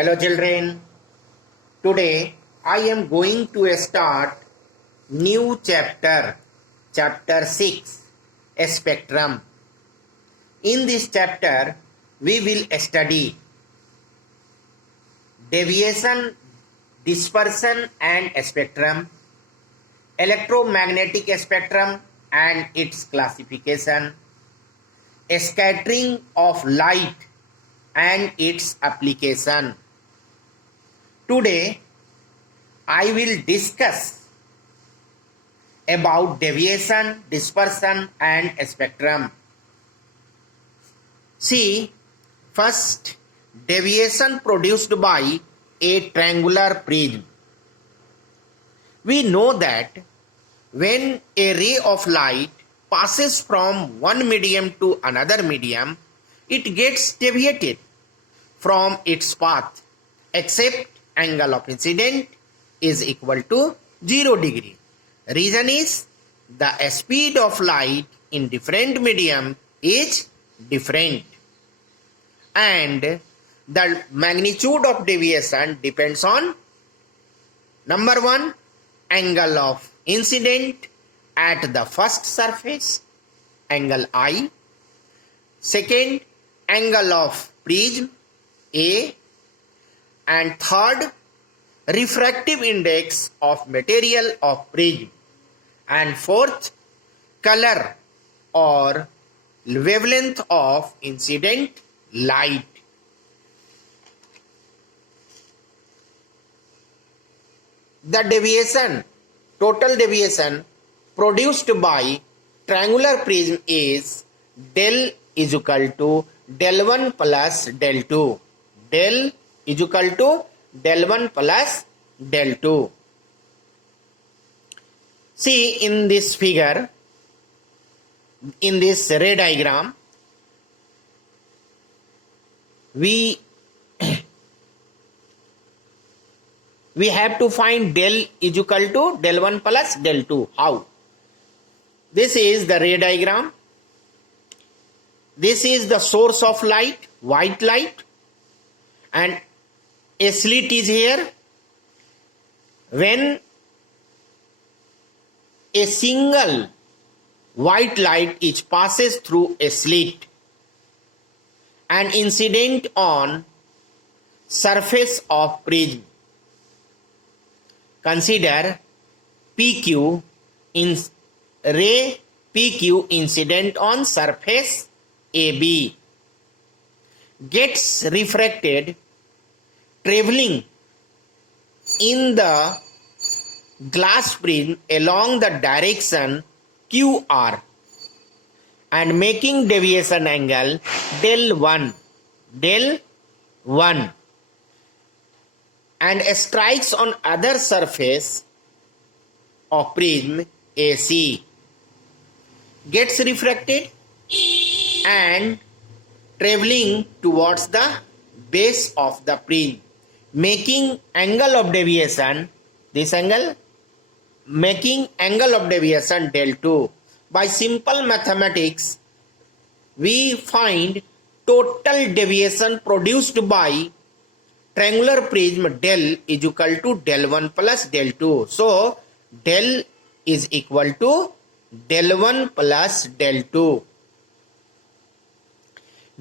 Hello children, today I am going to start new chapter, chapter 6, a spectrum. In this chapter, we will study deviation, dispersion and spectrum, electromagnetic spectrum and its classification, scattering of light and its application. Today, I will discuss about deviation, dispersion and spectrum. See, first, deviation produced by a triangular prism. We know that when a ray of light passes from one medium to another medium, it gets deviated from its path, except angle of incidence is equal to 0 degree. Reason is the speed of light in different medium is different and the magnitude of deviation depends on number 1, angle of incident at the first surface, angle I. Second, angle of prism A. And third, refractive index of material of prism. And fourth, color or wavelength of incident light. The deviation, total deviation produced by triangular prism is del is equal to del 1 plus del 2. Del is equal to del 1 plus del 2. See in this figure, in this ray diagram, we have to find del is equal to del 1 plus del 2. How? This is the ray diagram. This is the source of light, white light, and a slit is here. When a single white light is passes through a slit and incident on surface of prism, consider PQ in ray PQ incident on surface AB gets refracted traveling in the glass prism along the direction QR and making deviation angle del 1 and strikes on other surface of prism AC, gets refracted and traveling towards the base of the prism, making angle of deviation, this angle, making angle of deviation del 2. By simple mathematics, we find total deviation produced by triangular prism del is equal to del 1 plus del 2. So, del is equal to del 1 plus del 2.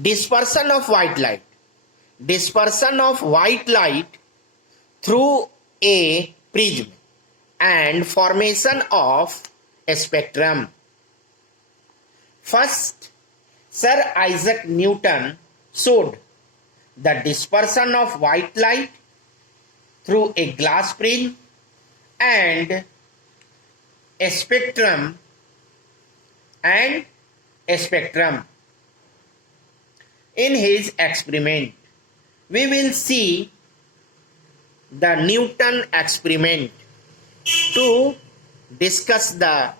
Dispersion of white light. Dispersion of white light through a prism and formation of a spectrum. First, Sir Isaac Newton showed the dispersion of white light through a glass prism and a spectrum In his experiment, we will see the Newton experiment to discuss the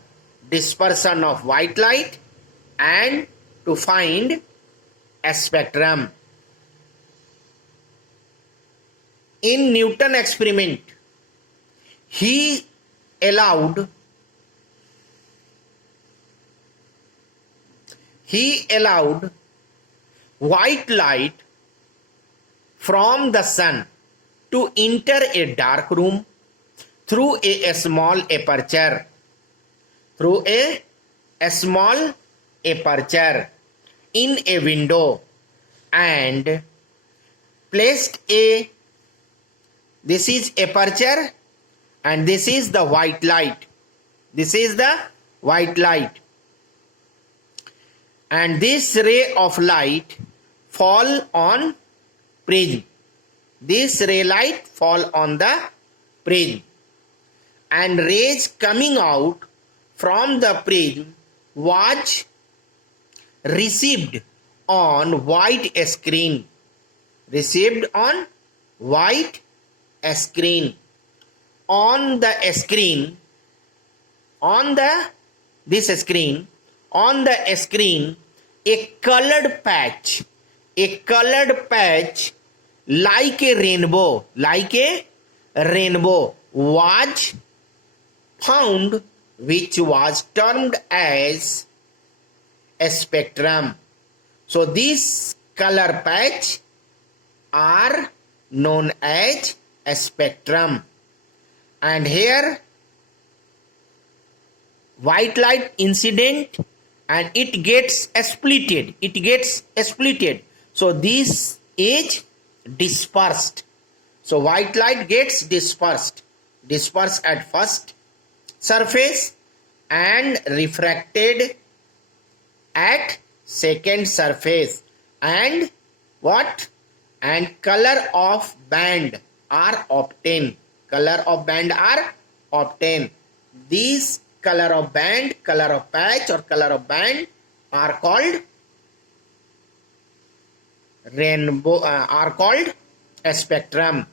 dispersion of white light and to find a spectrum. In Newton experiment, he allowed white light from the sun to enter a dark room through a small aperture. Through a small aperture in a window, and placed a, this is aperture and this is the white light. This is the white light. And this ray of light fall on prism. This ray light fall on the prism. And rays coming out from the prism was received on white screen. Received on white screen. On the screen, on the this screen, on the screen, a colored patch like a rainbow, was found, which was termed as a spectrum. So these color patch are known as a spectrum. And here white light incident, and it gets splitted. So this is dispersed. So white light gets dispersed at first surface and refracted at second surface, and what? And color of band are obtained. These color of band, color of patch or color of band are called rainbow, are called a spectrum.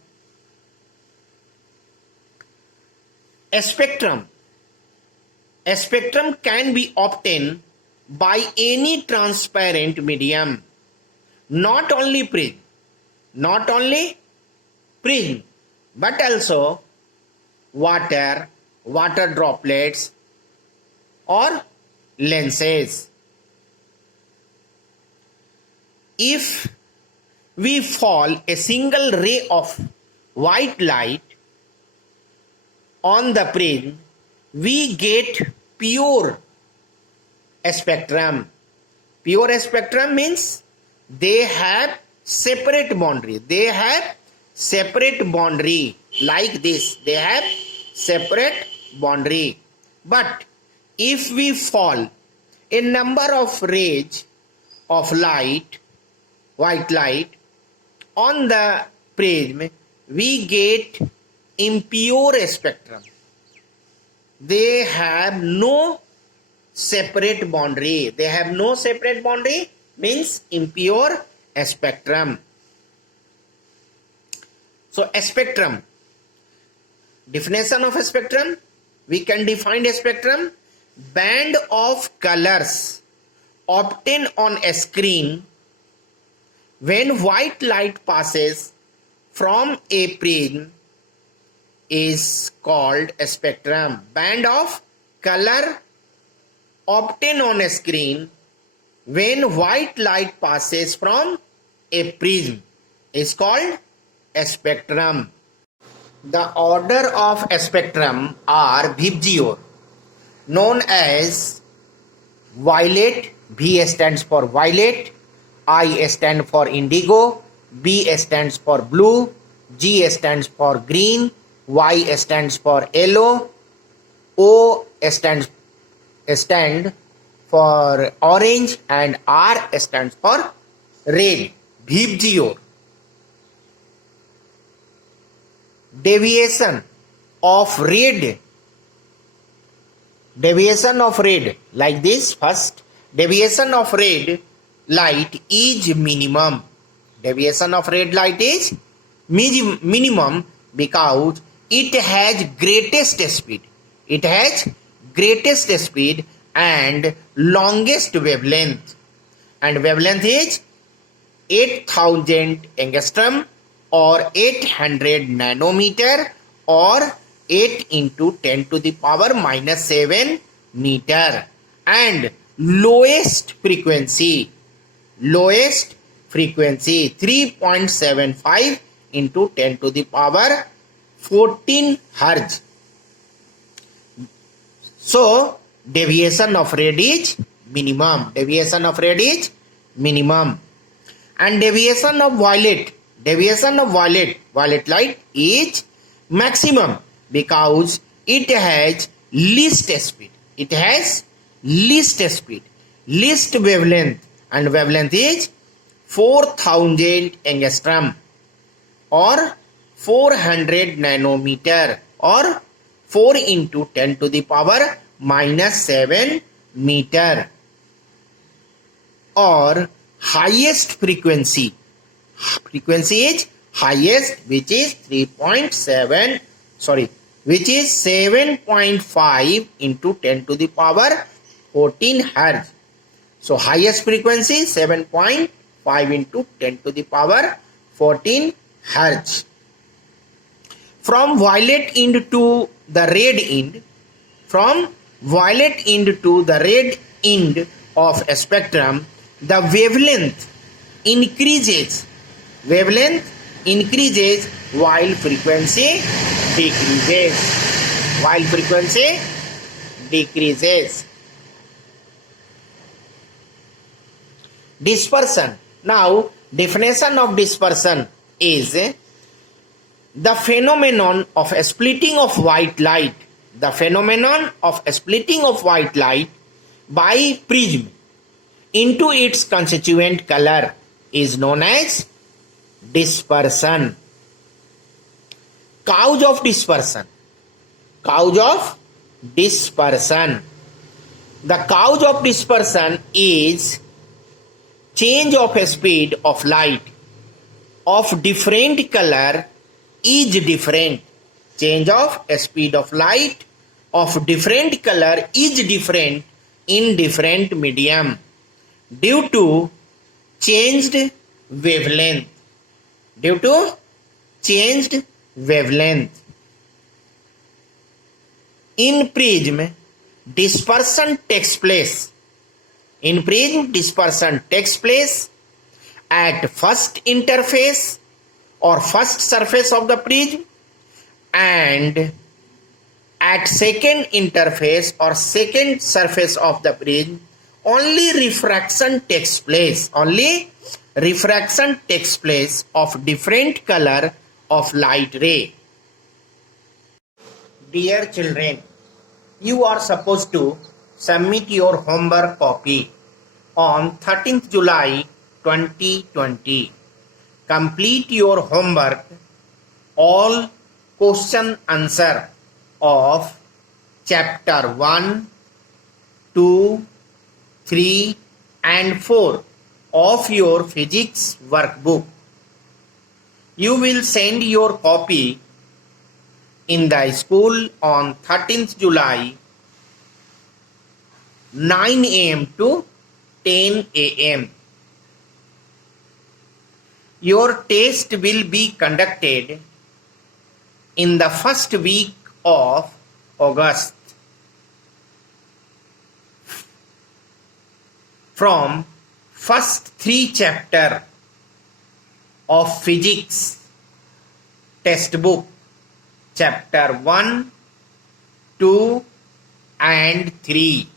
A spectrum can be obtained by any transparent medium, not only prism, but also water droplets or lenses. If we fall a single ray of white light on the prism, we get pure spectrum. Pure spectrum means they have separate boundary. Like this. They have separate boundary. But if we fall a number of rays of light, white light, on the prism, we get impure spectrum. They have no separate boundary. Means impure spectrum. So a spectrum. Definition of a spectrum. We can define a spectrum. Band of colors obtained on a screen when white light passes from a prism is called a spectrum. Band of color obtained on a screen when white light passes from a prism is called a spectrum. The order of a spectrum are Vibgyor, known as violet. V stands for violet, I stands for indigo, B stands for blue, G stands for green, Y stands for yellow, O stands for orange, and R stands for red. Vibgyor. Deviation of red, like this. First, deviation of red light is minimum. Deviation of red light is minimum because it has greatest speed and longest wavelength, and wavelength is 8000 angstrom or 800 nanometer or 8 into 10 to the power minus 7 meter. And lowest frequency frequency 3.75 into 10 to the power 14 hertz. So deviation of red is minimum. Deviation of red is minimum. And deviation of violet light is maximum because it has least speed. It has least speed, least wavelength, and wavelength is 4000 angstrom or 400 nanometer or 4 into 10 to the power minus 7 meter. Or highest frequency is highest, which is 7.5 into 10 to the power 14 hertz. So highest frequency 7.5 into 10 to the power 14 hertz. From violet end to the red end, of a spectrum, the wavelength increases while frequency decreases. Dispersion. Now, definition of dispersion is the phenomenon of a splitting of white light. The phenomenon of a splitting of white light by prism into its constituent color is known as dispersion. Cause of dispersion. The cause of dispersion is change of speed of light of different color is different. Change of speed of light of different color is different in different medium due to changed wavelength. In prism, dispersion takes place. At first interface or first surface of the prism and at second interface or second surface of the prism. Only refraction takes place of different color of light ray. Dear children, you are supposed to submit your homework copy on 13th July 2020. Complete your homework, all question answer of chapter 1, 2, 3 and 4 of your physics workbook. You will send your copy in the school on 13th July 9 am to 10 am. Your test will be conducted in the first week of August. From first 3 chapter of physics textbook, chapter 1, 2 and 3.